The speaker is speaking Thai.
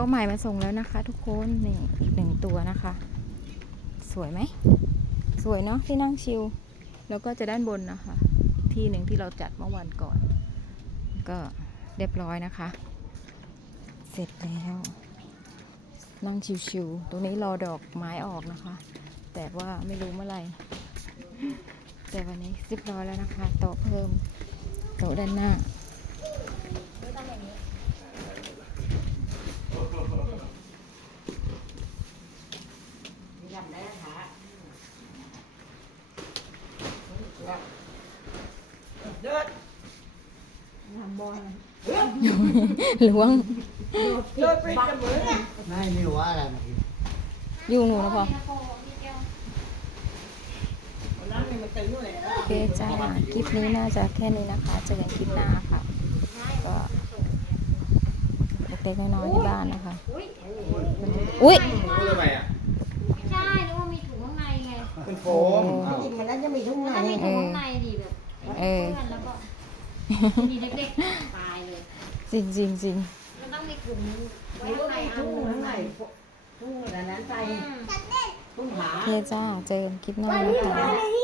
ต๊ะใหม่มาส่งแล้วนะคะ ทุกคนนี่อีกหนึ่งตัวนะคะ สวยไหม สวยเนาะที่นั่งชิลแล้วก็จะด้านบนนะคะ ที่หนึ่งที่เราจัดเมื่อวันก่อน ก็เรียบร้อยนะคะ เสร็จแล้ว นั่งชิวๆตรงนี้รอดอกไม้ออกนะคะ แต่ว่าไม่รู้เมื่อไหร่แต่วันนี้เรียบร้อยแล้วนะคะโต๊ะเพิ่มโต๊ะด้านหน้า ล้วงไม่ไม่รู้ว่าอะไรเมื่อกี้ยุ่งหนูนะพอโอเคจ้าคลิปนี้น่าจะแค่นี้นะคะเจอกันคลิปหน้าค่ะ ก็เล็กๆน้อยๆที่บ้านนะคะ อุ้ย พูดทำไมอะ ไม่ใช่นึกว่ามีถุงข้างใน ไงเป็นโฟมจริงมันน่าจะมีทุ่งมันนาจะมีเนี่ยถุงข้างในดิแบบเออเพื่อนแล้วก็มีเด็กๆตายเลยจริงจริงจริงมันต้องมีถุงไว้มีข้างในเอาทุ่งข้างในทุ่งอันนั้นใส่อืมทุ่งหาโอเคจ้าเจอกันคลิปหน้านะคะ